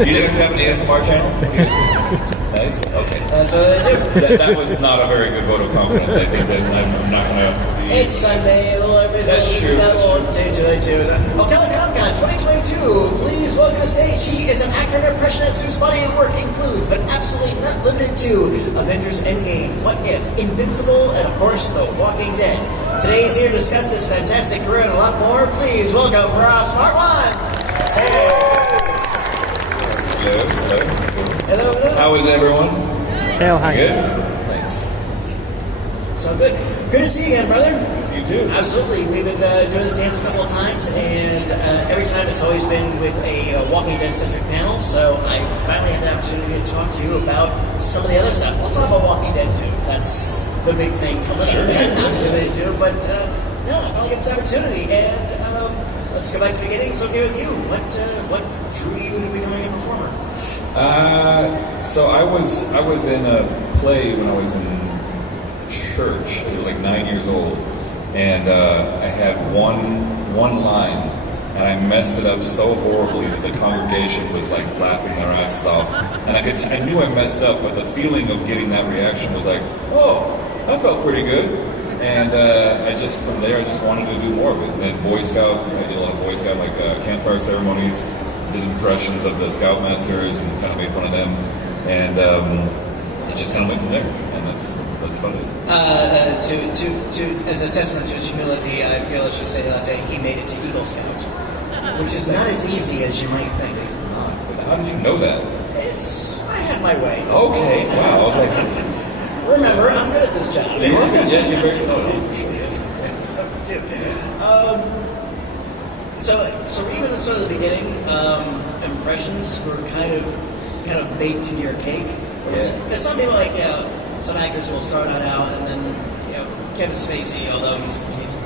You guys have an ASMR channel? Nice. Okay. That was not a very good vote of confidence. I think that I'm not gonna. It's Sunday. That's true. Day too. Ocala Comic-Con 2022. Please welcome to stage. He is an actor and impressionist whose body of work includes, but absolutely not limited to, Avengers Endgame, What If, Invincible, and of course, The Walking Dead. Today he's here to discuss this fantastic career and a lot more. Please welcome Marquand. Hello. How is everyone? Good? Nice. So good. Good to see you again, brother. You too. Absolutely. We've been doing this dance a couple of times, and every time it's always been with a Walking Dead-centric panel, so I finally had the opportunity to talk to you about some of the other stuff. We'll talk about Walking Dead, too, because that's the big thing coming up. Absolutely, too. But, no, I finally got this opportunity, and let's go back to the beginning. It's okay with you. What drew you to becoming a performer? So I was in a play when I was in church. I was like 9 years old, and I had one line, and I messed it up so horribly that the congregation was like laughing their asses off. And I knew I messed up, but the feeling of getting that reaction was like, oh, that felt pretty good. And from there, I just wanted to do more of it. And then Boy Scouts, I did a lot of Boy Scout, like campfire ceremonies, did impressions of the Scoutmasters and kind of made fun of them. And it just kind of went from there. And that's about it. As a testament to his humility, I feel I should say that he made it to Eagle Scout, which is not as easy as you might think. It's not. But how did you know that? I had my way. Okay, wow. I was like, remember, I'm good at this job. You are good. Yeah, you're very good. No, for sure. So too. So even at sort of the beginning, impressions were kind of baked into your cake. Because some people some actors will start out and then Kevin Spacey, although he's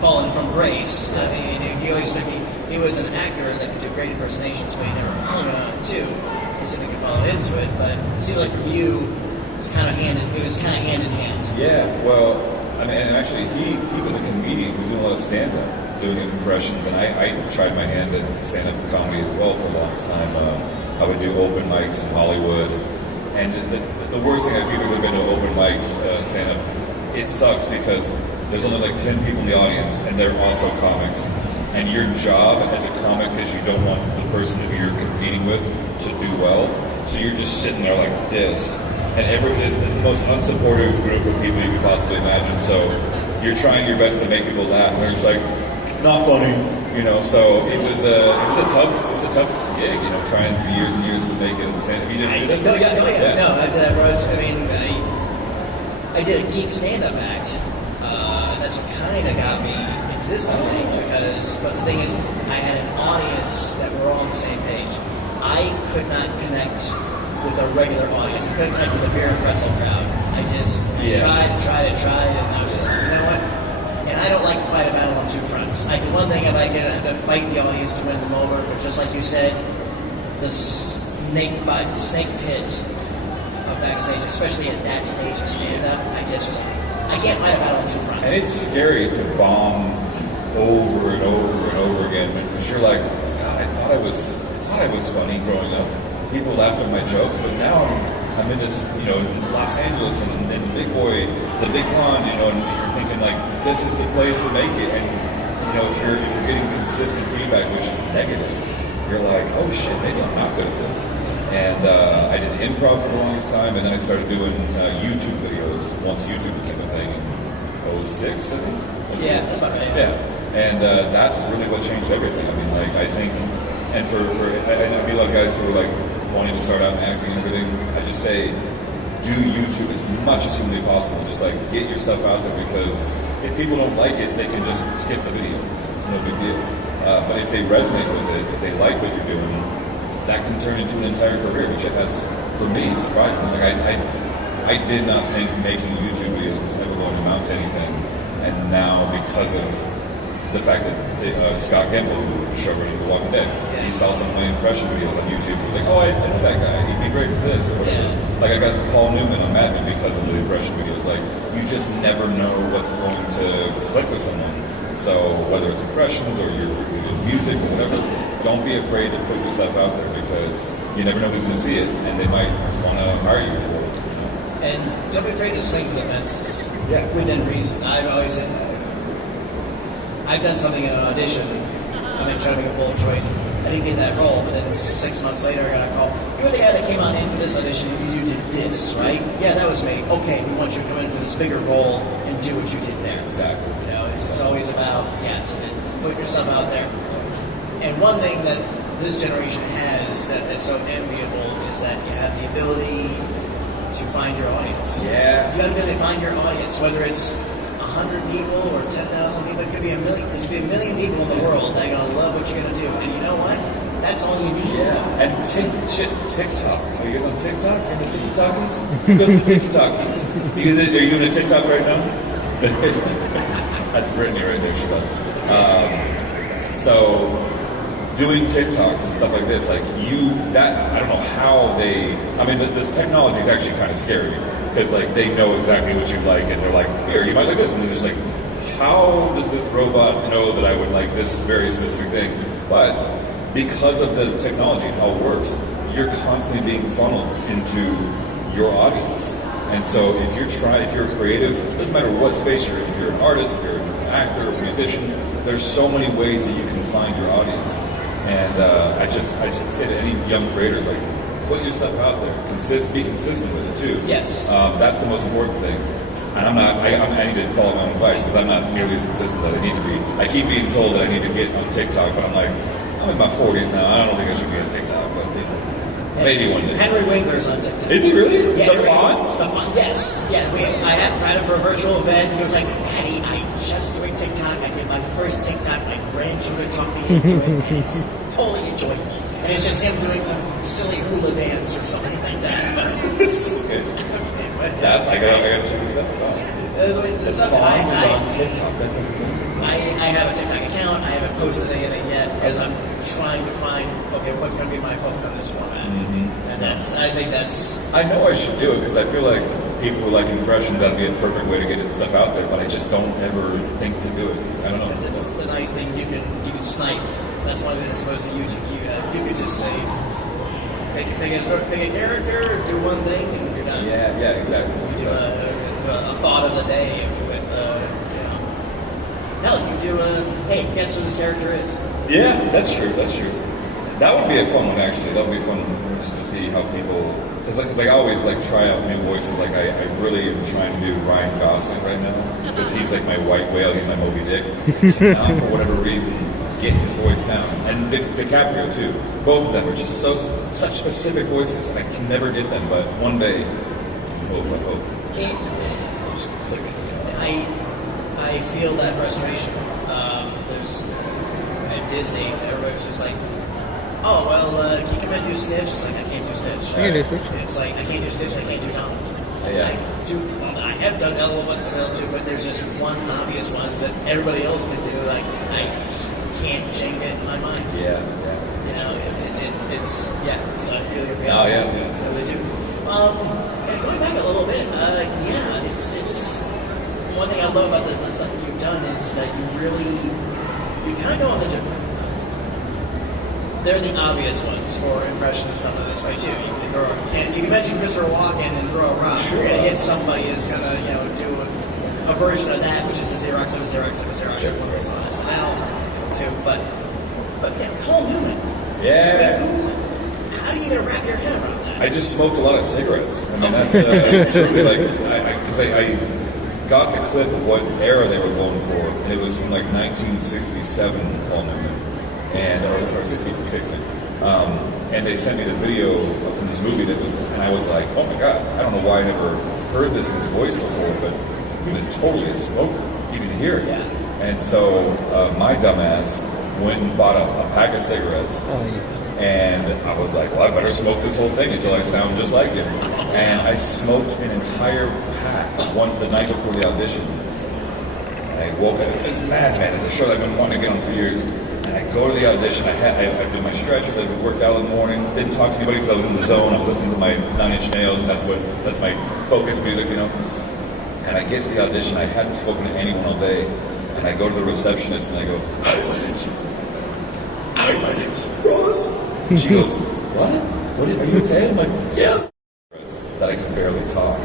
fallen from grace. I mean, he was an actor that could do great impersonations, but he never hung on it too. He said he could follow into it, but it seemed like from you. It was kind of hand in hand. Yeah, well, I mean, and actually, he was a comedian. He was doing a lot of stand-up, doing impressions, and I tried my hand at stand-up comedy as well for a long time. I would do open mics in Hollywood, and the worst thing I've ever been to open mic stand-up. It sucks because there's only like 10 people in the audience, and they're also comics. And your job as a comic is you don't want the person who you're competing with to do well, so you're just sitting there like this. And it's the most unsupportive group of people you could possibly imagine. So you're trying your best to make people laugh, and they're just like, not funny, So it was a tough gig, trying for years and years to make it as a stand-up. You didn't do that? No. After that, I did a geek stand-up act. That's what kind of got me into this whole thing but the thing is, I had an audience that were all on the same page. I could not connect with a regular audience. I couldn't connect with the beer and pretzel crowd. I tried, and I was just like, you know what? And I don't like to fight a battle on two fronts. One thing if I have to fight the audience to win them over, but just like you said, the snake pit of backstage, especially at that stage of stand-up, I can't fight a battle on two fronts. And it's scary to bomb over and over and over again because you're like, God, I thought I was funny growing up. People laughed at my jokes, but now I'm in this, Los Angeles and the big pond, and you're thinking like, this is the place to make it. And if you're getting consistent feedback, which is negative, you're like, oh shit, maybe I'm not good at this. And I did improv for the longest time, and then I started doing YouTube videos once YouTube became a thing in 06, I think. 06. Yeah, that's about right. Yeah, and that's really what changed everything. I mean, like I think, and for I mean, a lot of guys who are like wanting to start out in acting and everything, I just say, do YouTube as much as humanly possible. Just like get your stuff out there, because if people don't like it, they can just skip the video. It's no big deal. But if they resonate with it, if they like what you're doing, that can turn into an entire career, which it has for me, surprisingly. Like I did not think making YouTube videos was ever going to amount to anything, and now because of the fact that Scott Campbell, who was showrunning The Walking Dead, he saw some of my impression videos on YouTube. He was like, oh, I know that guy. He'd be great for this. Or whatever. Yeah. Like I got Paul Newman on Mad Men because of the impression videos. Like you just never know what's going to click with someone. So whether it's impressions or your music or whatever, don't be afraid to put yourself out there because you never know who's going to see it, and they might want to hire you for it. And don't be afraid to swing for the fences. Yeah. Within reason. I've always said, I've done something in an audition. I mean, trying to make a bold choice. I didn't get that role, but then 6 months later, I got a call. You were the guy that came on in for this audition. You did this, right? Yeah, that was me. Okay, we want you to come in for this bigger role and do what you did there. Exactly. You know, it's always about putting yourself out there. And one thing that this generation has that is so enviable is that you have the ability to find your audience. Yeah. You got to be able to find your audience, whether it's 100 people or 10,000 people. It could be a million. There could be a million people in the world that are going to love what you're going to do. And you know what? That's all you need. Yeah. And TikTok. Are you guys on TikTok? Are you the TikTokies? Who goes to the TikTokies? Are you doing a TikTok right now? That's Brittany right there. She's awesome. So, doing TikToks and stuff like this, like I don't know how the technology is actually kind of scary because like they know exactly what you like and they're like, here, you might like this, and then there's like, how does this robot know that I would like this very specific thing? But because of the technology and how it works, you're constantly being funneled into your audience. And so if you're creative, it doesn't matter what space you're in, if you're an artist, if you're an actor, a musician, there's so many ways that you can find your audience. And I just say to any young creators, like, put yourself out there, be consistent with it too. Yes. That's the most important thing. And I need to follow my own advice because I'm not nearly as consistent as I need to be. I keep being told that I need to get on TikTok, but I'm like, I'm in my 40s now. I don't think I should be on TikTok, but maybe one day. Henry Winkler's on TikTok. Is he really? Yeah, the font? Yes. Yeah, I had him for a virtual event. He was like, Daddy, I just joined TikTok. I did my first TikTok. My grandchildren talked me into it, and it's totally enjoyable. And it's just him doing some silly hula dance or something like that. Okay. That's I gotta check this out. Wow. The font is on TikTok. That's amazing. I have a TikTok account. I haven't posted anything yet because I'm trying to find what's going to be my hook on this format. Mm-hmm. And I think that's. I know I should do it because I feel like people who like impressions, that'd be a perfect way to get stuff out there. But I just don't ever think to do it. I don't know. It's the nice thing you can snipe. That's one thing that's supposed to YouTube. You could just say, pick a character, do one thing, and you're done. Yeah, exactly. You do a thought of the day with hell, you do hey, guess who this character is? Yeah, that's true. That would be a fun one, actually. That would be fun just to see how people. Because I always like try out new voices. Like I really am trying to do Ryan Gosling right now because he's like my white whale. He's my Moby Dick. For whatever reason, get his voice down, and DiCaprio too. Both of them are just such specific voices, and I can never get them. But one day, I hope. Just click. I feel that frustration. There's at Disney, everybody's just like, oh, well, can you come and do Stitch? It's like, I can't do Stitch. I can do Stitch. It's like, I can't do Stitch, I can't do Donald. Yeah. I have done elements and else too, but there's just one obvious ones that everybody else can do. Like, I can't change it in my mind. Yeah. You know, it's so I feel your pain. Oh, yeah. Really do. And going back a little bit, it's one thing I love about the stuff that you've done is that you kind of go on the different. They're the obvious ones for impression of stuff this way too. You can mention Christopher Walken and throw a rock. You're gonna hit somebody that's gonna do a version of that, which is a Xerox of a Xerox of a Xerox one that's on SNL too. But yeah, Paul Newman. Yeah. How do you gonna wrap your head around that? I just smoked a lot of cigarettes. I mean, that's really like because I got the clip of what era they were going for, and it was from like 1967, Paul Newman, and or 60. And they sent me the video from this movie and I was like, oh my god, I don't know why I never heard this in his voice before, but he was totally a smoker, even to hear it. Yeah. And so my dumbass went and bought a pack of cigarettes. Oh, yeah. And I was like, well, I better smoke this whole thing until I sound just like him. And I smoked an entire pack the night before the audition. And I woke up, it was mad. It's a show that I've been wanting to get on for years. And I go to the audition, I did my stretches, I worked out in the morning, didn't talk to anybody because I was in the zone, I was listening to my Nine Inch Nails, and that's my focus music, And I get to the audition, I hadn't spoken to anyone all day, and I go to the receptionist and I go, hi, Hi, my name's Ross. And she goes, what? Are you okay? I'm like, yeah. That I could barely talk.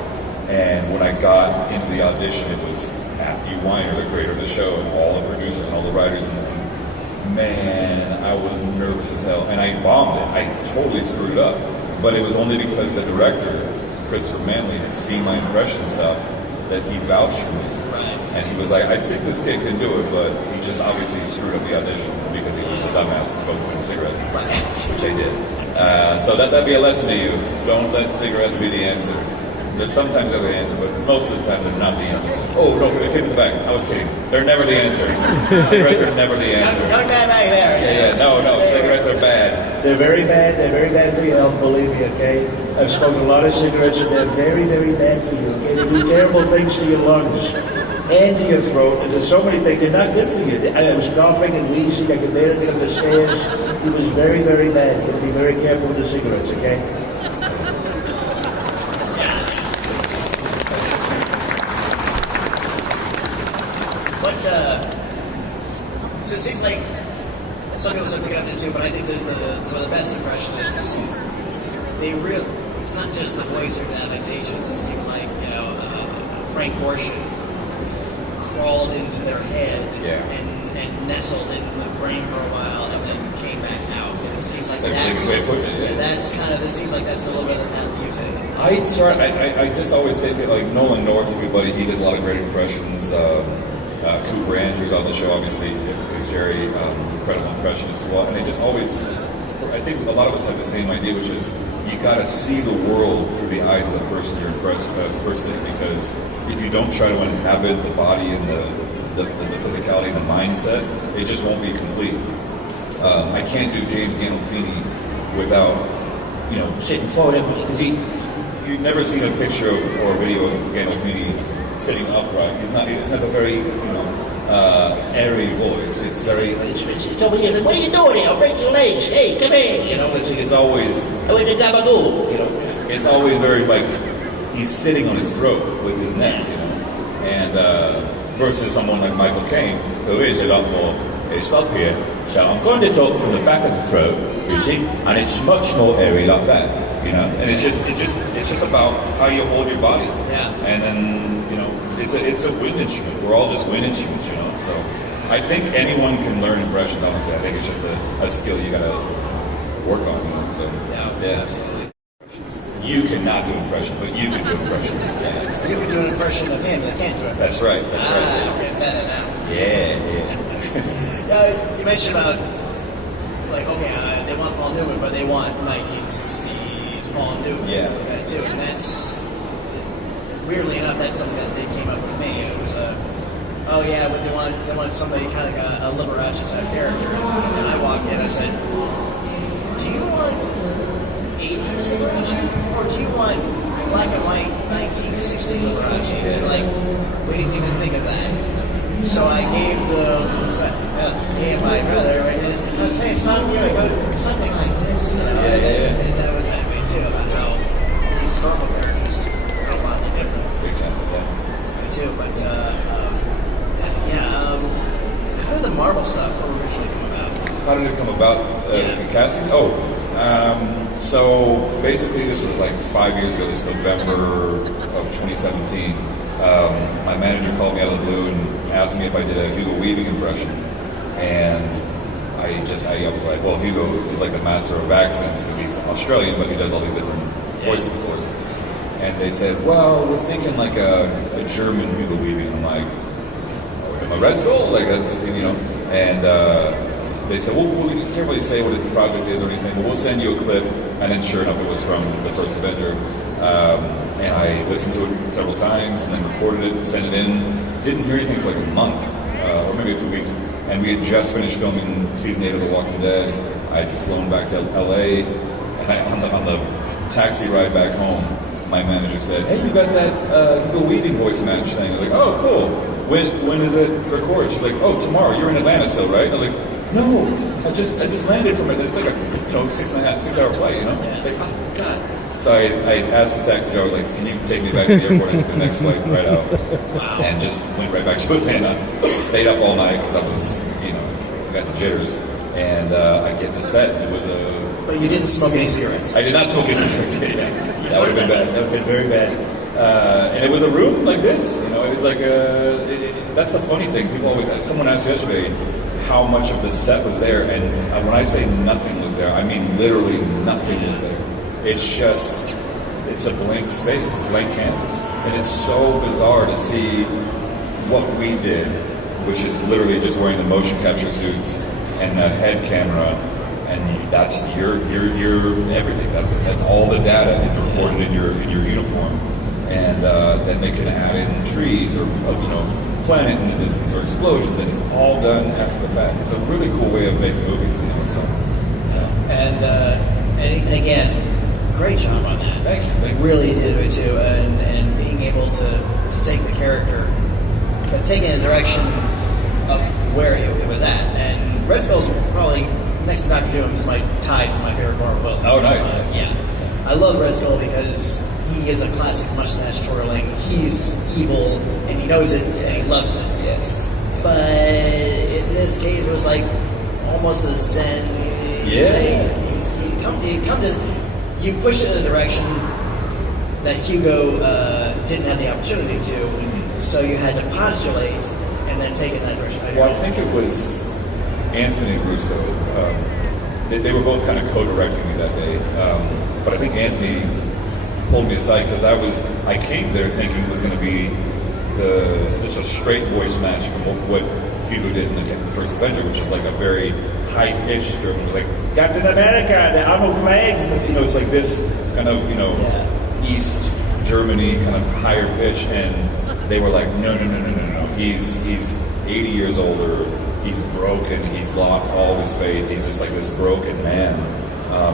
And when I got into the audition, it was Matthew Weiner, the creator of the show, and all the producers and all the writers in the room. Man, I was nervous as hell. And I bombed it. I totally screwed up. But it was only because the director, Christopher Manley, had seen my impression stuff that he vouched for me. And he was like, I think this kid can do it, but he just obviously screwed up the audition because he was a dumbass and smoked with cigarettes, which I did. So that'd be a lesson to you. Don't let cigarettes be the answer. There's sometimes they're the answer, but most of the time they're not the answer. Oh, no, for the kids in the back, I was kidding. They're never the answer. Cigarettes are never the answer. Young man back there. Yeah, no, cigarettes are bad. They're very bad. They're very bad for your health, believe me, okay? I've smoked a lot of cigarettes, and they're very, very bad for you, okay? They do terrible things to your lungs and to your throat, and there's so many things. They're not good for you. I was coughing and wheezing. I could barely get up the stairs. It was very, very bad. You have to be very careful with the cigarettes, okay? So it seems like some people are picking up into, but I think some of the best impressionists, it's not just the voice or the adaptations. It seems like, Frank Gorshin crawled into their head and nestled in the brain for a while and then came back out. And it seems like it seems like that's a little bit of the path that you take. I just always say that, like, Nolan North's everybody, he does a lot of great impressions. Cooper Andrews on the show, obviously, is very incredible impressionist as well. And they just always, I think a lot of us have the same idea, which is you got to see the world through the eyes of the person you're impersonating, because if you don't try to inhabit the body and the physicality and the mindset, it just won't be complete. I can't do James Gandolfini without, sitting forward, because you've never seen a picture or a video of Gandolfini sitting upright. It's not a very, airy voice. It's very, it's over here. What are you doing here? I'll break your legs. Hey, come here. It's always, it's always very, like, he's sitting on his throat with his neck, and versus someone like Michael Caine, who is a lot more, it's up here. So I'm going to talk from the back of the throat, you see, and it's much more airy like that, and it's just about how you hold your body. Yeah. And then, it's a wind instrument. We're all just wind instruments, So I think anyone can learn impressions, honestly. I think it's just a skill you gotta work on, So yeah, absolutely. You cannot do impressions, but you can do impressions. Yeah. You can do an impression of him, but can't do it. That's right. I'm getting better now. Yeah. You mentioned about, like, they want Paul Newman, but they want 1960s Paul Newman. Yeah. Something like that too, and that's, weirdly enough, that's something that came up with me. It was, but they want somebody kind of like a Liberace type character. And I walked in, I said, do you want 80s Liberace, or do you want black and white 1960 Liberace? And we didn't even think of that. So I gave my brother, and his play a song here, it goes something like this, And that was that way too, about how these historical characters are a lot different. That's me too, but how did the Marvel stuff originally come about? How did it come about? Casting? So basically this was like 5 years ago, this November of 2017. My manager called me out of the blue and asked me if I did a Hugo Weaving impression. And I was like, well, Hugo is like the master of accents because he's Australian, but he does all these different voices, of course. And they said, well, we're thinking like a German Hugo Weaving. And I'm like, a Red Skull? Like, that's just, And they said, well, we can't really say what the project is or anything, but we'll send you a clip. And then sure enough, it was from the first Avenger. And I listened to it several times and then recorded it and sent it in. Didn't hear anything for like a month, or maybe a few weeks. And we had just finished filming season 8 of The Walking Dead. I'd flown back to LA, and on the taxi ride back home, my manager said, hey, you got that Hugo Weaving voice match thing. I was like, oh, cool. When is it recorded? She's like, oh, tomorrow. You're in Atlanta still, right? I was like, no, I just landed from it. It's like a 6 hour flight, Like, oh, God. So I asked the taxi driver, I was like, can you take me back to the airport and take the next flight right out? Wow. And just went right back to Atlanta. Stayed up all night because I was, I got the jitters. and I get to set. It was But you didn't smoke any cigarettes. I did not smoke a cigarette. Yeah, that would have been bad. That would have been very bad. And it was a room like this. You know, it was like that's the funny thing. People always ask. Someone asked yesterday how much of the set was there, and when I say nothing was there, I mean literally nothing was there. It's a blank space, it's a blank canvas, and it's so bizarre to see what we did, which is literally just wearing the motion capture suits and the head camera, and that's your everything. That's all the data is recorded in your uniform, and then they can add in trees or planet in the distance or explosions, and it's all done after the fact. It's a really cool way of making movies, So, and again, great job on that. Thank you. Really did it too, and being able to take the character, but take it in a direction of where it was at. And Red Skull's probably next to Dr. Doom's tied for my favorite Marvel villain. Oh, nice. Yeah, I love Red Skull because he is a classic mustache twirling. He's evil, and he knows it, and he loves it. Yes. But in this case, it was like almost a zen. You pushed it in a direction that Hugo didn't have the opportunity to, so you had to postulate and then take it in that direction. Well, I think it was Anthony Russo. They were both kind of co-directing me that day, but I think Anthony pulled me aside because I came there thinking it was going to be just a straight voice match from what Hugo did in the first Avenger, which is like a very high-pitched driven, like Captain America, there are no flags. It's like this kind of East Germany kind of higher pitch, and they were like, no. He's 80 years older. He's broken. He's lost all his faith. He's just like this broken man.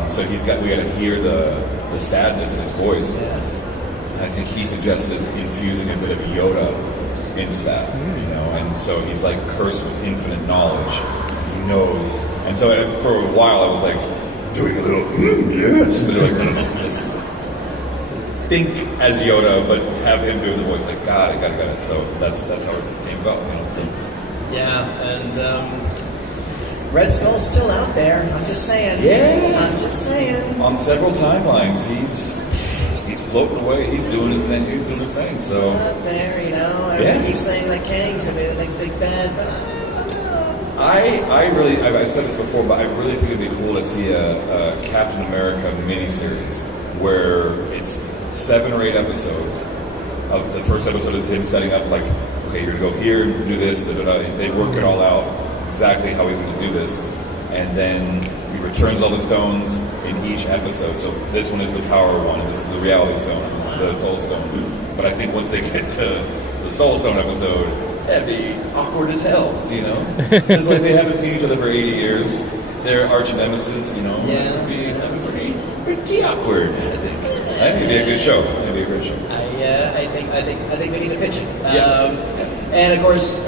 So we got to hear the sadness in his voice. And I think he suggested infusing a bit of Yoda into that, and so he's like cursed with infinite knowledge. He knows, and so for a while I was like doing a little yes, but like just think as Yoda, but have him doing the voice. Like got it. So that's how it came about. Yeah, and Red Skull's still out there. I'm just saying. Yeah, I'm just saying. On several timelines, he's floating away. He's doing his thing. He's doing his thing. So out there, Everyone keeps saying that Kang's gonna be the next big bad, but I said this before, but I really think it'd be cool to see a Captain America miniseries where it's 7 or 8 episodes. Of the first episode is him setting up like, okay, you're gonna go here and do this. And they work it all out exactly how he's gonna do this, and then he returns all the stones in each episode. So this one is the power one, and this is the reality stone, and this is the soul stone. But I think once they get to the soul stone episode, that'd be awkward as hell, It's like they haven't seen each other for 80 years. They're arch nemesis, Yeah. That'd be pretty awkward. I think it'd be a good show. It'd be a great show. I think we need to pitch it. Yeah. And of course,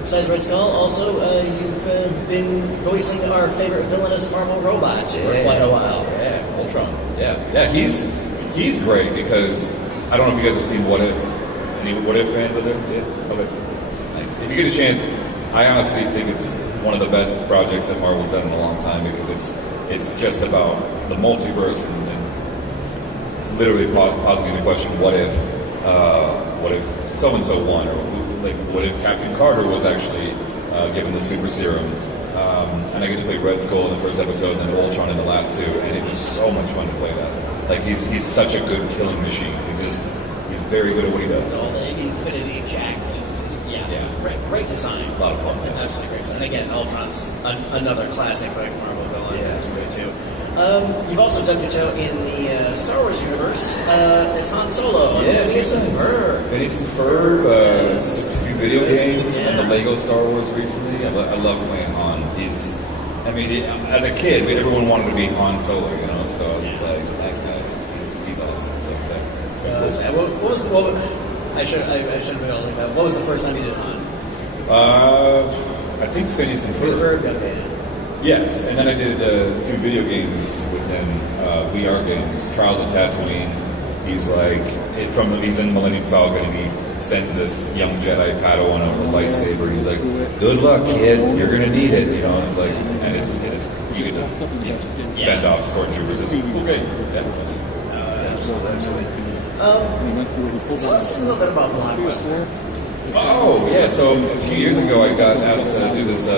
besides Red Skull, also you've been voicing our favorite villainous Marvel robot for quite a while. Yeah, Ultron. Yeah. He's great because I don't know if you guys have seen What If. Any What If fans out there? Yeah. Okay. Nice. If you get a chance, I honestly think it's one of the best projects that Marvel's done in a long time because it's just about the multiverse and literally posing the question: what if so and so won, or like what if Captain Carter was actually given the super serum? And I get to play Red Skull in the first episode and Ultron in the last 2, and it was so much fun to play that. Like he's such a good killing machine. He's very good at what he does. All the Infinity Jacks. It was great design. A lot of fun. Absolutely great. And again, Ultron's another classic Marvel villain. Yeah, it's great too. You've also dug your toe in the Star Wars universe as Han Solo. Yeah, Phineas and Ferb. Phineas and Ferb, a few video games, and the Lego Star Wars recently. I love playing Han. As a kid, everyone wanted to be Han Solo, So I was just like, that guy, he's awesome. I should have been able to look up. What was the first time you did Han? I think Phineas and Ferb. Okay. Yes, and then I did a few video games with him, VR games, Trials of Tatooine, he's like, he's in Millennium Falcon, and he sends this young Jedi Padawan out with a lightsaber. He's like, "Good luck, kid. You're gonna need it." You know, and it's like, and it's you get to fend off stormtroopers. It's great. Yes. Absolutely. Tell us a little bit about Blockbuster. Oh, yeah. So a few years ago, I got asked to do this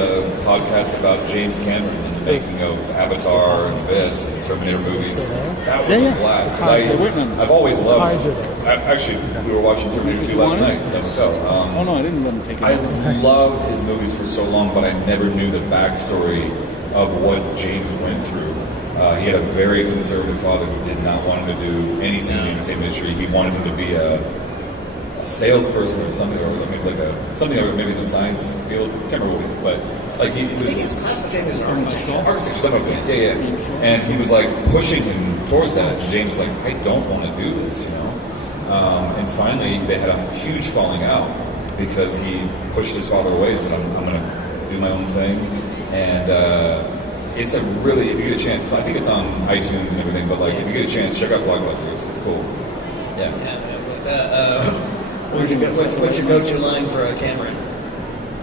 podcast about James Cameron and the making of Avatar and Abyss and Terminator movies. That was a blast. I've always loved. Actually, we were watching Terminator 2 last night at the hotel. Oh no, I didn't let him take it. I loved his movies for so long, but I never knew the backstory of what James went through. He had a very conservative father who did not want him to do anything in the entertainment industry. He wanted him to be a salesperson or something, or maybe maybe in the science field. I can't remember what, but like he was. I think his classic thing is architecture. Architecture, yeah. And he was like pushing him towards that. And James was like, I don't want to do this, you know. And finally, they had a huge falling out because he pushed his father away and said, I'm going to do my own thing. And it's a really, if you get a chance, I think it's on iTunes and everything, but like if you get a chance, check out Blockbuster. It's cool. Yeah. What's your go-to line for Cameron?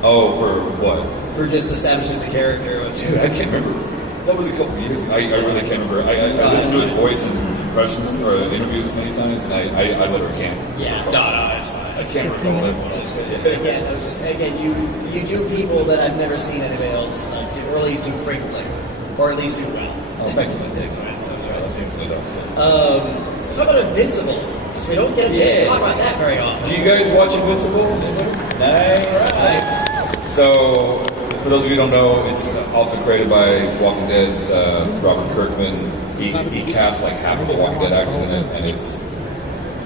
Oh, for what? For just establishing the character. Dude, I can't remember. That was a couple of years ago. I really can't remember. I listened to his voice and impressions or interviews many times, and I literally can't. Yeah, no, it's fine. I can't recall it. Again, you do people that I've never seen anybody else do, or at least do frequently, or at least do well. Oh, thank you. So how about Invincible? Because we don't get a chance to talk about that very often. Do you guys watch Invincible? Nice. So, for those of you who don't know, it's also created by Walking Dead's Robert Kirkman. He cast like half of the Walking Dead actors in it, and it's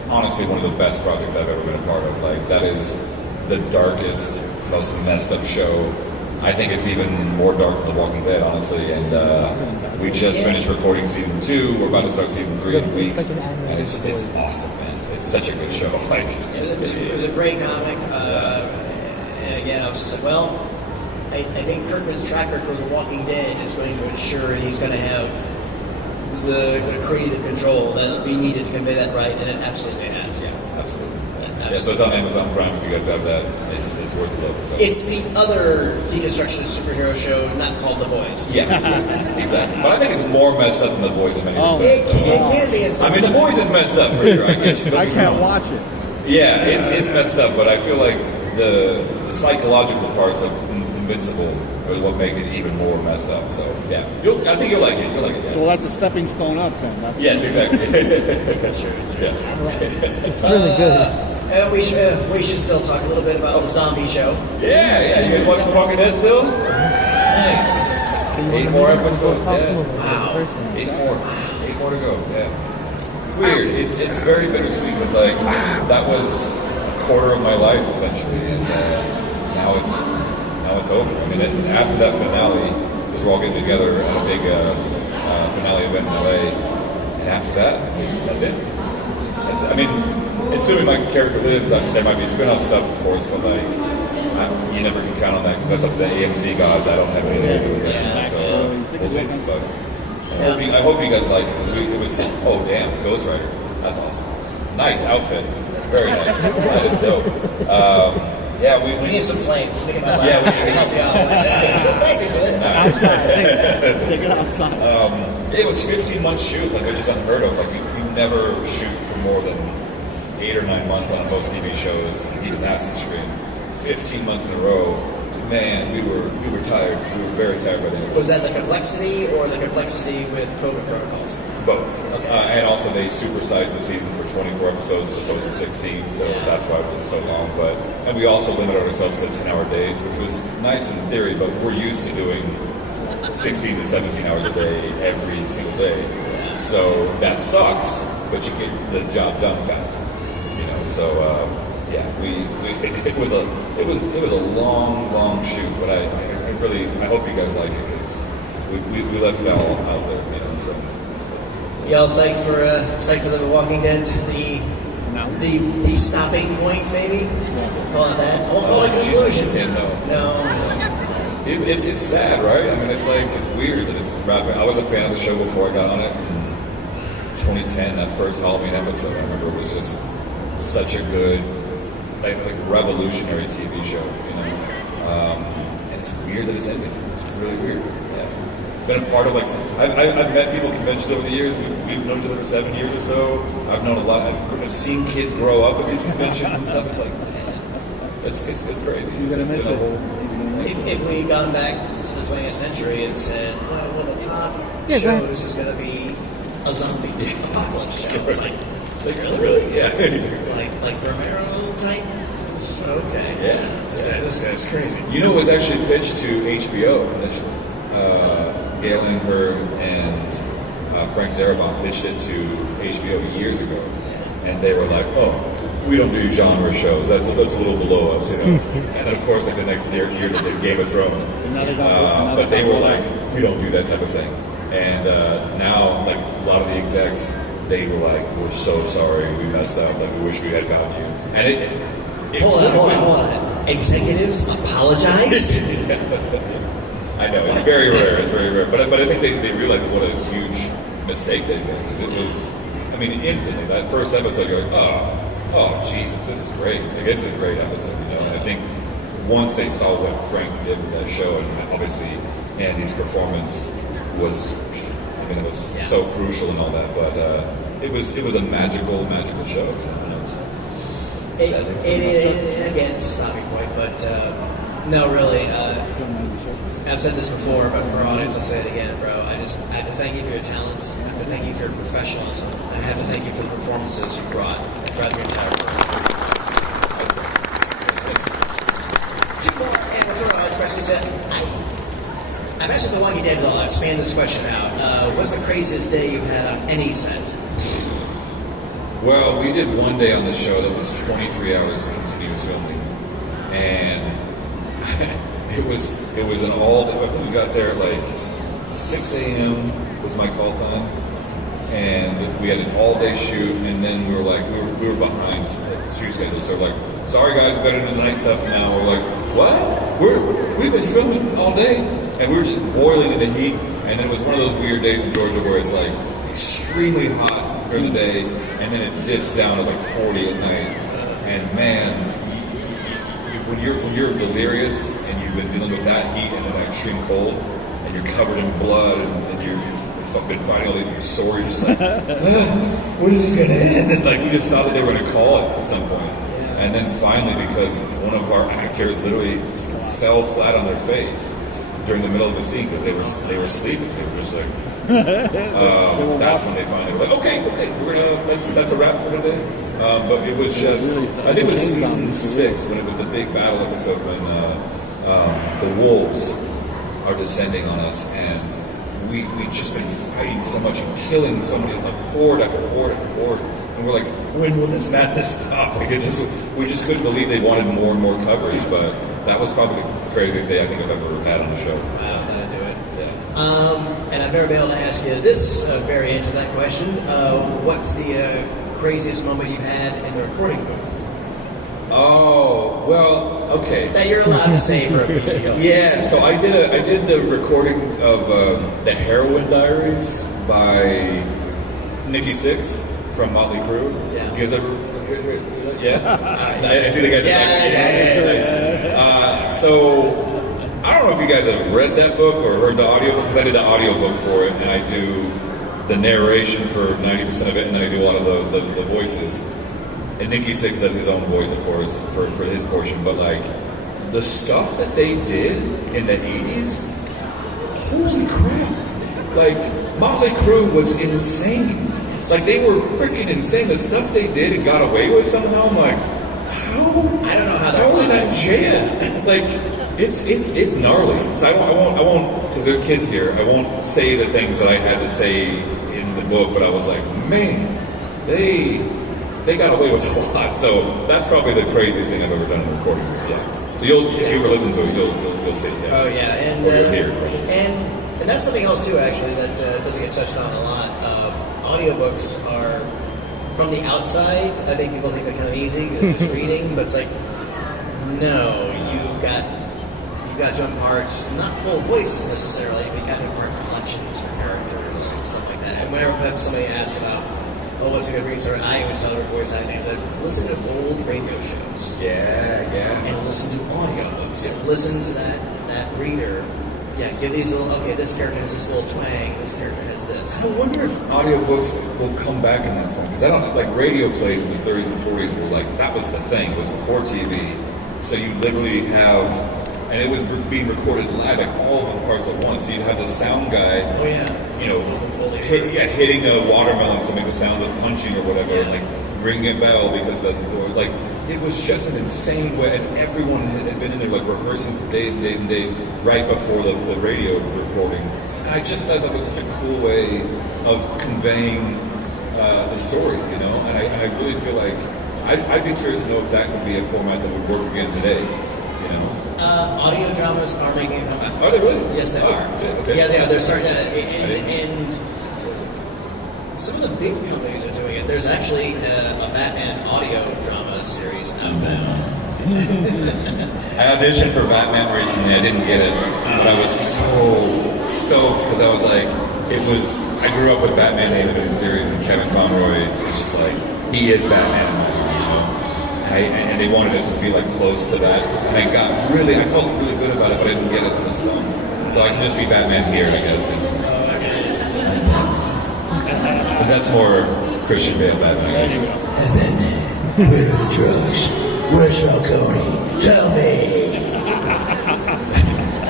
honestly one of the best projects I've ever been a part of. Like, that is the darkest, most messed up show. I think it's even more dark than The Walking Dead, honestly. And we just finished recording season 2. We're about to start season 3 in a week, and it's awesome, man. It's such a good show. Like, it was a great comic. And again, I was just like, well, I think Kirkman's track record with The Walking Dead is going to ensure he's going to have the creative control that we needed to convey that right, and it absolutely has. Yeah, absolutely. Yeah, so it's on Amazon Prime if you guys have that. It's worth a look. So. It's the other deconstructionist superhero show, not called The Boys. Yeah, exactly. But I think it's more messed up than The Boys in many respects. It can be. I mean, The Boys is messed up for sure. I can't watch it. Yeah, it's messed up, but I feel like the psychological parts of Invincible are what make it even more messed up. So yeah, I think you'll like it. Yeah. So that's a stepping stone up then. Yes, exactly. Yeah. It's really good. And we should still talk a little bit about the zombie show. Yeah. You guys watching Walking Dead still? Nice. 8 more episodes. Yeah. Wow. 8 more. 8 more to go. Yeah. Weird. It's very bittersweet. With like that was a quarter of my life essentially, and now it's over. I mean, after that finale, because we're all getting together at a big finale event in LA, and after that, that's it. I mean, assuming my character lives, there might be spin-off stuff, of course, but like, you never can count on that because that's up to the AMC gods. I don't have anything to do with it. So we'll see. But I hope you guys like it because it was. Oh damn, Ghost Rider. That's awesome. Nice outfit. Very nice. That is dope. Yeah, we need some flames. Think about that. Yeah, we help you out. Thank you for this. Outside. Take it outside. It was 15-month shoot, like which is unheard of. Like we never shoot for more than 8 or 9 months on most TV shows, and even that's extreme. 15 months in a row. Man, we were tired. We were very tired by the end. Was that the complexity or the complexity with COVID protocols? Both. Okay. And also they supersized the season for 24 episodes as opposed to 16, so that's why it was so long. And we also limited ourselves to 10-hour days, which was nice in theory, but we're used to doing 16 to 17 hours a day every single day. So that sucks, but you get the job done faster. You know, so yeah, it was a long shoot, but I hope you guys like it because we left it all out there, you know. So y'all psyched for The Walking Dead, the stopping point, maybe? Call it that. I won't call it conclusion. No. It's sad, right? I mean, it's weird that it's wrapping. I was a fan of the show before I got on it. 2010, that first Halloween episode, I remember it was just such a good, like revolutionary TV show, you know. And it's weird that it's ended. It's really weird. Yeah. Been a part of I've met people at conventions over the years. We've known each other for 7 years or so. I've known a lot. I've seen kids grow up at these conventions and stuff. It's like, man, it's crazy. He's gonna miss it. He's gonna miss it. If we gone back to the 20th century and said, well, one of the top Yeah, go ahead. shows is going to be a zombie apocalypse show, it's like Really? Yeah. like Romero type. Okay. Yeah. This guy's crazy. You know, it was actually pitched to HBO initially. Galen Hurd and Frank Darabont pitched it to HBO years ago, and they were like, "Oh, we don't do genre shows. That's a little below us, you know." And then, of course, like the next year they did Game of Thrones, but they were like, "We don't do that type of thing." And now, like a lot of the execs, they were like, "We're so sorry, we messed up. Like we wish we had gotten you." And it Hold on. Executives apologized? I know, it's very rare. It's very rare. But I think they realized what a huge mistake they made. Because it was, I mean, instantly, that first episode, you're like, oh, Jesus, this is great. Like, it's a great episode, you know. And I think once they saw what Frank did with that show, and obviously Andy's performance was, I mean, it was so crucial and all that. But it was a magical show. You know? And Again, it's a stopping point, but no, really. I've said this before, but for our audience, I'll say it again, bro. I have to thank you for your talents. I have to thank you for your professionalism. And I have to thank you for the performances you brought throughout your entire career. Two more, and we'll throw out questions in. I imagine the Walking Dead, but I'll expand this question out. What's the craziest day you've had on any set? Well, we did one day on the show that was 23 hours continuous filming, and it was an all. I think we got there at like 6 a.m. was my call time, and we had an all-day shoot, and then we were behind shoot schedule, so like, sorry guys, we got to do the night stuff now. We're like, what? We've been filming all day, and we were just boiling in the heat, and then it was one of those weird days in Georgia where it's like extremely hot during the day, and then it dips down to like 40 at night. And man, when you're delirious and you've been dealing with that heat and that extreme cold, and you're covered in blood and you've been fighting all day, you're sore, you're just like, when is this gonna end? And like we just thought that they were gonna call it at some point. And then finally, because one of our actors literally fell flat on their face during the middle of the scene because they were sleeping, they were just like. That's when they finally were like, okay, we're gonna that's a wrap for today. But it was just, I think it was season 6 when it was the big battle episode when the wolves are descending on us, and we just been fighting so much and killing so many, like horde after horde after horde, and we're like, when will this madness stop? Like we just couldn't believe they wanted more and more coverage. But that was probably the craziest day I think I've ever had on the show. Wow, that'd do it. And I've never been able to ask you this variant to that question. What's the craziest moment you've had in the recording booth? Oh, well, okay. That you're allowed to say for a PG. Yeah, so I did the recording of the Heroin Diaries by Nikki Sixx from Motley Crue. Yeah. You guys ever? Yeah. I see the guys. Yeah. So. I don't know if you guys have read that book or heard the audiobook, because I did the audiobook for it, and I do the narration for 90% of it, and then I do a lot of the voices. And Nikki Sixx does his own voice, of course, for his portion. But like the stuff that they did in the 80s, holy crap! Like Motley Crue was insane. Like they were freaking insane. The stuff they did and got away with somehow. I'm like, how? I don't know how How was that in jail? Like. It's gnarly. So I won't, because there's kids here. I won't say the things that I had to say in the book, but I was like, man, they got away with a lot. So that's probably the craziest thing I've ever done in recording. Yeah. So if you ever listen to it, you'll see. Yeah. Oh yeah, and or you'll hear. And that's something else too, actually, that doesn't get touched on a lot. Audiobooks are, from the outside, I think people think they're kind of easy, they're just reading, but it's like, no, you've got to impart not full voices necessarily, but you got to impart reflections for characters shows and stuff like that. And whenever somebody asks about, oh, what's a good resource, I always tell their voice acting. I said, listen to old radio shows. Yeah. And listen to audiobooks. Listen to that reader. Yeah, give these little, okay, this character has this little twang, this character has this. I wonder if audiobooks will come back in that form. Because I don't, like, radio plays in the 30s and 40s were like, that was the thing. It was before TV. So you literally have, and it was being recorded live, like all the parts at once. So you'd have the sound guy, Oh, yeah. you know, hitting a watermelon to make the sound of punching or whatever, and like ringing a bell because that's like, it was just an insane way, and everyone had been in there like rehearsing for days and days and days right before the radio recording. And I just thought that was such a cool way of conveying the story, you know. And I really feel like I'd be curious to know if that would be a format that would work again today, you know. Audio dramas are making a comeback. Are they really? Yes, they are. Okay. Yeah, they are. They're starting to, and some of the big companies are doing it. There's actually a Batman audio drama series. I auditioned for Batman recently. I didn't get it, but I was so stoked because I was like, I grew up with Batman the animated series, and Kevin Conroy was just like, he is Batman, you know. And they wanted it to be like close to that, and I felt really good about it, but I didn't get it. It was dumb. So I can just be Batman here, I guess. But that's more Christian Bale Batman, I guess. Where are the drugs? Where's Falcone? Tell me.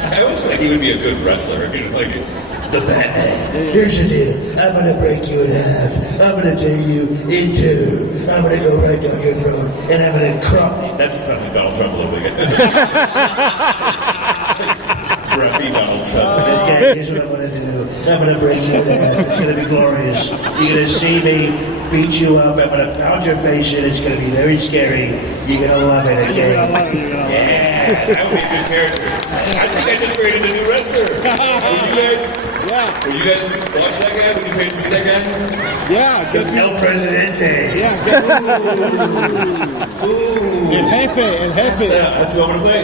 I always feel like he would be a good wrestler, you know, like. The Batman. Here's the deal. I'm gonna break you in half. I'm gonna tear you in two. I'm gonna go right down your throat, and I'm gonna crump. That's kind of Donald Trump a little bit. Breathy Donald Trump. Okay, here's what I'm gonna do. I'm gonna break you in half. It's gonna be glorious. You're gonna see me beat you up. I'm gonna pound your face in. It's gonna be very scary. You're gonna love it, okay? Yeah, that would be a good character. I think I just created a new wrestler. Will you guys watch that guy? Would you pay to see that guy? Yeah, The El Presidente. yeah. Ooh. El Jefe. That's who I'm going to play.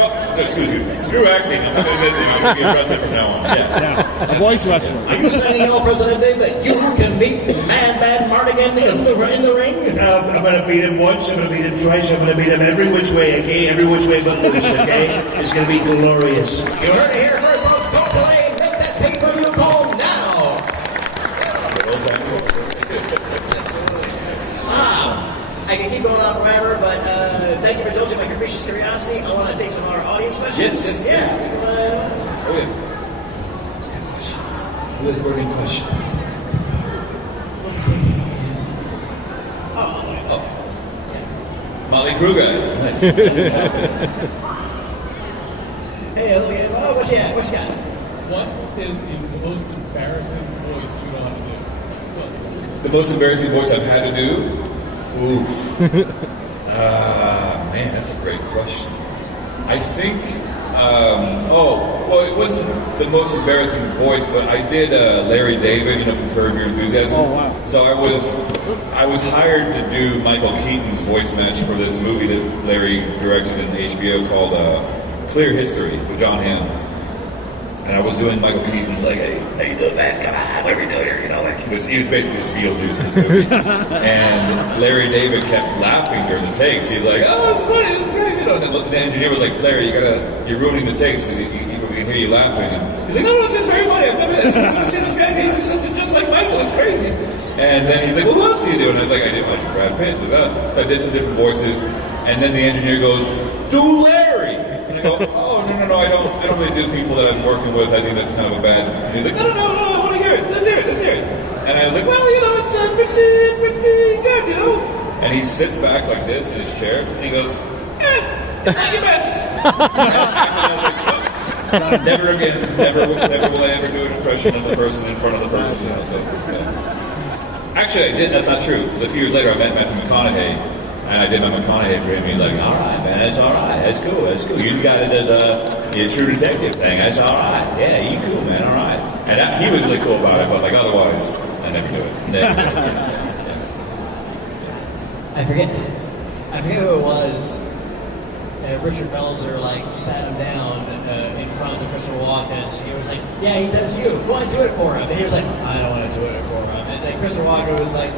No, excuse me. Screw acting. I'm not going to I'm going to be a wrestler from now on. Yeah, a voice wrestler. Are you saying, El Presidente, that you can beat Mad Mardigan in the ring? I'm gonna beat him once, I'm gonna beat him twice, I'm gonna beat him every which way, okay? Every which way but loose, okay? It's gonna be glorious. You heard it here first, folks. Go play. Make that pay-per-view call now. I can keep going on forever, but thank you for indulging my capricious curiosity. I want to take some of our audience questions. Yes. Yeah. Oh, yeah. Good questions. Who has burning questions? Let's see. Molly Kruger. Nice. Hey, look at what you got? What you got? What is the most embarrassing voice you know how to do? The most embarrassing voice I've had to do? Oof. Man, that's a great question. I think, it wasn't the most embarrassing voice, but I did Larry David, you know, from Curb Your Enthusiasm. Oh, wow. So I was hired to do Michael Keaton's voice match for this movie that Larry directed in HBO called Clear History with John Hamm. And I was doing Michael Keaton's like, hey, how you doing, man? Come on, what are we doing here? You know, like he was basically just Beetlejuice in this movie. And Larry David kept laughing during the takes. He's like, oh, it's funny, it's great. You know, and the engineer was like, Larry, you're ruining the takes because we can hear you laughing. And he's like, no, it's just very funny. I've never seen this guy. He's just like Michael. It's crazy. And then he's like, well, who else do you do? And I was like, I did like Brad Pitt. So I did some different voices. And then the engineer goes, do Larry. And I go, oh, no, I don't really do people that I'm working with. I think that's kind of a bad. And he's like, no, I want to hear it. Let's hear it. And I was like, well, you know, it's pretty good, you know. And he sits back like this in his chair, and he goes, it's not your best. And I was like, well, never again. Never will I ever do an impression of the person in front of the person. You know, so, yeah. Actually, I did. That's not true. Because a few years later, I met Matthew McConaughey, and I did my McConaughey for him. He's like, all right, man, that's all right. That's cool. You got it as a True Detective thing. That's all right. Yeah, you cool, man. All right. And he was really cool about it, but like otherwise, I never do it. I forget who it was. Richard Belzer like sat him down in front of Christopher Walken, and he was like, "Yeah, he does you. Go on, do it for him." And he was like, "I don't want to do it for him." And then Christopher Walken was like,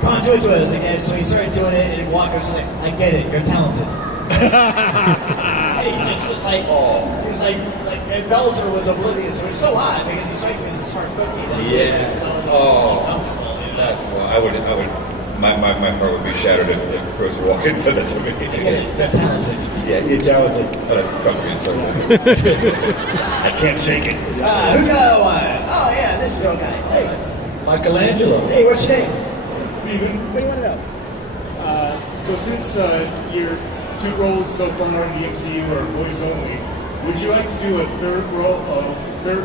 "Come on, do it to us." Like, so he started doing it, and Walken was like, "I get it. You're talented." And he just was like, he was like and Belzer was oblivious. It was so odd because he strikes me as a smart cookie. That he was just uncomfortable, you know? That's why I would. My heart would be shattered if Christopher Walken said that to me. You're talented. Yeah, you're talented. Oh, that's fucking so good. I can't shake it. Who's got another one? Oh yeah, this is your guy. Hey, Michelangelo. hey, what's your name? Steven, What do you want to know? so since your 2 roles so far in the MCU are voice only, would you like to do a third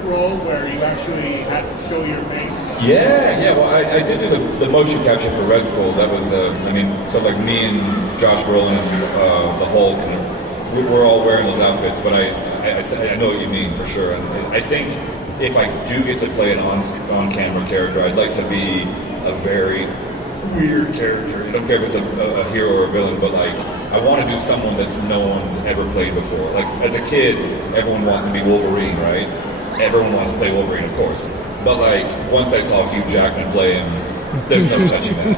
role where you actually have to show your face? Yeah. Well, I did do the motion capture for Red Skull. That was, so like me and Josh Brolin and the Hulk, and we're all wearing those outfits. But I know what you mean for sure. And I think if I do get to play an on-camera character, I'd like to be a very weird character. I don't care if it's a hero or a villain, but like I want to do someone that's no one's ever played before. Like as a kid, everyone wants to be Wolverine, right? Everyone wants to play Wolverine, of course. But like once I saw Hugh Jackman play him, there's no touching that.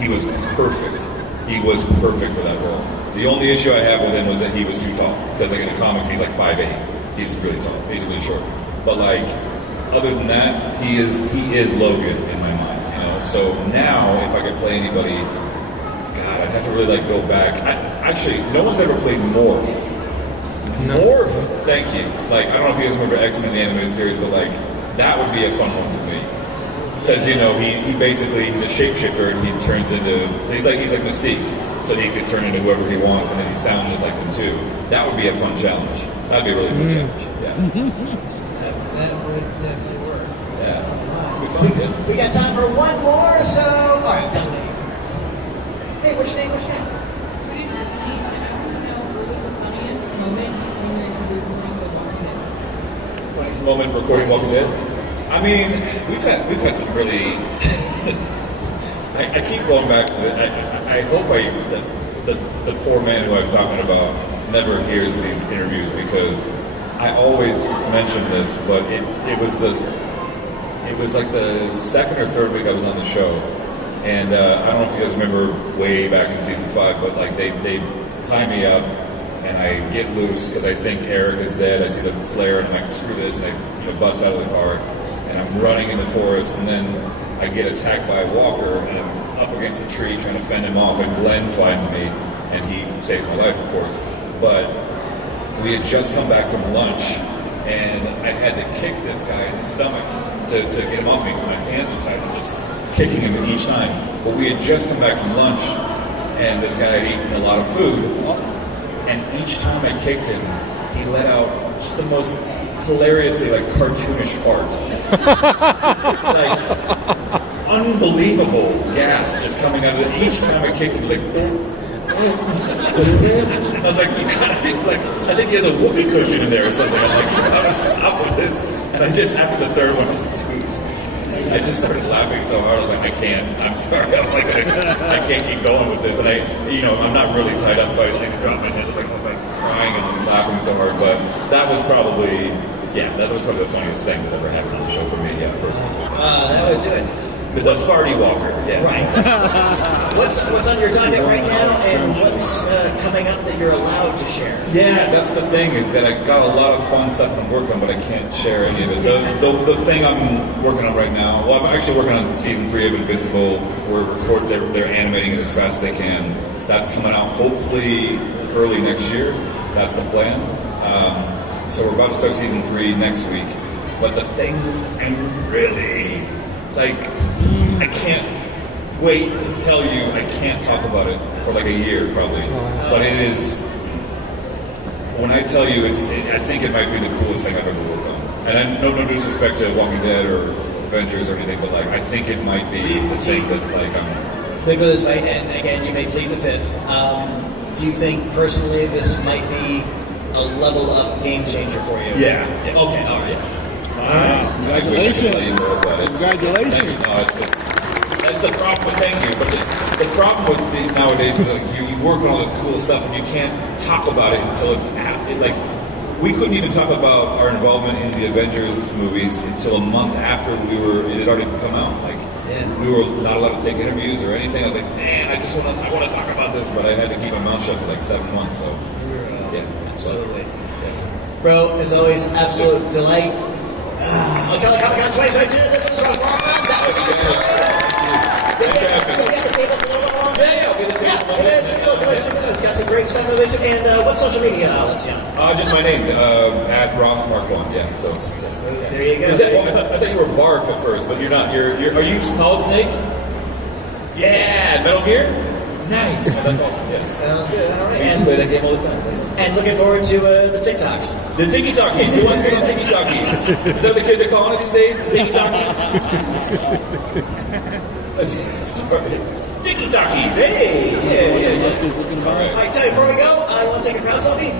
He was perfect. He was perfect for that role. The only issue I have with him was that he was too tall. Because like in the comics, he's like 5'8". He's really tall. He's really short. But like other than that, he is Logan in my mind. So now, if I could play anybody, God, I'd have to really like go back. Actually, no one's ever played Morph. No. Morph, thank you. Like, I don't know if you guys remember X-Men the animated series, but like that would be a fun one for me. Because he basically he's a shapeshifter and he turns into he's like Mystique, so he could turn into whoever he wants, and then he sounds just like them too. That would be a fun challenge. That'd be a really fun challenge. Yeah. That would definitely work. Yeah. Good. We got time for one more, so all right, tell me. Hey, what's your name? What's your name? Funniest moment recording Walking Dead? I mean, we've had some really. I keep going back to I hope the poor man who I'm talking about never hears these interviews because I always mention this, but it was like the second or third week I was on the show, and I don't know if you guys remember way back in season 5, but like they tie me up, and I get loose because I think Eric is dead. I see the flare, and I'm like, screw this, and I bust out of the car, and I'm running in the forest, and then I get attacked by a walker, and I'm up against a tree trying to fend him off, and Glenn finds me, and he saves my life, of course. But we had just come back from lunch, and I had to kick this guy in the stomach to get him off me because my hands were tied. I'm just kicking him each time. But we had just come back from lunch, and this guy had eaten a lot of food, and each time I kicked him, he let out just the most hilariously like cartoonish fart. Like unbelievable gas just coming out of it. Each time I kicked him, he was like I was like, you gotta, like, I think he has a whoopee cushion in there or something. I'm like, you gotta stop with this. And I just, after the third one, I was like, dude, I just started laughing so hard. I was like, I can't. I'm sorry. I'm like, I can't keep going with this. And I'm not really tied up, so I like drop my hands. I'm like crying and I'm laughing so hard. But that was probably the funniest thing that ever happened on the show for me, yeah, personally. That would do it. The farty walker, yeah. Right. What's on your docket right now, and what's coming up that you're allowed to share? Yeah, that's the thing, is that I got a lot of fun stuff that I'm working on, but I can't share any of it. The thing I'm working on right now, well, I'm actually working on season 3 of Invincible. They're animating it as fast as they can. That's coming out hopefully early next year. That's the plan. So we're about to start season 3 next week. But the thing I'm really, I can't wait to tell you, I can't talk about it for like a year probably. But it is, when I tell you, I think it might be the coolest thing I've ever worked on. And no disrespect to Walking Dead or Avengers or anything, but like I think it might be the thing that like I'm... Let me go this way, and again, you may plead the fifth. Do you think personally this might be a level up game changer for you? Yeah. Okay, all right. Wow. Congratulations. Congratulations. Congratulations. That's the problem. Thank you. But the problem with nowadays is like you work on all this cool stuff and you can't talk about it until it's like we couldn't even talk about our involvement in the Avengers movies until a month after it had already come out. Like we were not allowed to take interviews or anything. I was like, man, I want to talk about this, but I had to keep my mouth shut for like 7 months. So yeah, absolutely. Bro, as always, absolute delight. Ocala Comic-Con 2022. This is from Marquand. That was it's got some great stuff in it. And what social media outlets you on? just my name, at Ross Marquand. Yeah, so there you go. I thought you were Barf at first, but you're not. Are you Solid Snake? Yeah, Metal Gear. Nice. That's awesome. Yes. Sounds good. All right. I used to play that game all the time. And looking forward to the TikToks. The Tiki Talkies. Who wants to get on Tiki Talkies? Is that what the kids are calling it these days? The Tiki Talkies? Sorry. Tiki Talkies. Hey. Yeah. Musk is looking All right, tell you before we go, I want to take a crowd selfie.